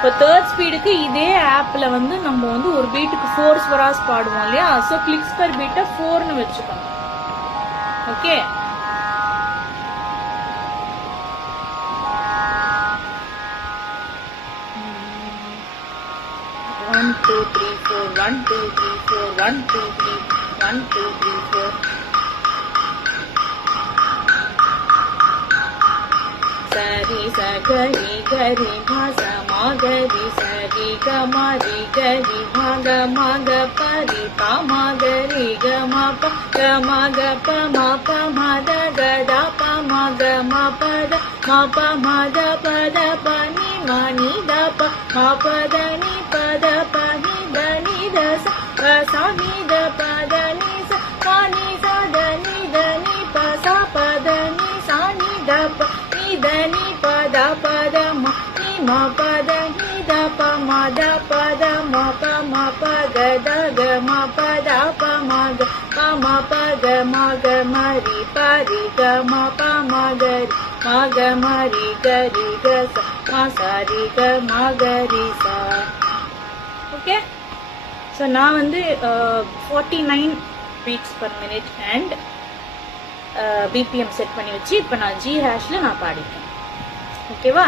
இப்போ தேர்ட் ஸ்பீடுக்கு இதே ஆப்ல வந்து நம்ம வந்து ஒரு பீட்டுக்கு 4 ஸ்வராஸ் பாடுவோம் இல்லையா? ஸோ கிளிக்ஸ் பர் பீட்டை 4ன்னு வச்சுக்கணும். Okay, One, two, three, four. 1, 2, 3, 4. 1, 2, 3, 1, 2, 3, 4. Sari sa gari gari ma sa ma gari sari ga ma ri gari ma ga pari pa ma gari ga ma pa ma da ga da pa ma da pa ni da pa da ni pa da ni da sa ni da pa da ni sa ni da ni pa sa pa da ni sa ni da pa ni pa da ma ni ma pa da ni da pa ma da pa ga da ma pa da pa ma ga ma ri pa ri ga ma pa ma ri ga ri ga sa ri ga ma ga ri sa. Okay, so நான் வந்து 49 beats per minute and BPM set பண்ணி வச்சு இப்போ நான் G ஹேஷ்ல நான் பாடிட்டேன். ஓகேவா?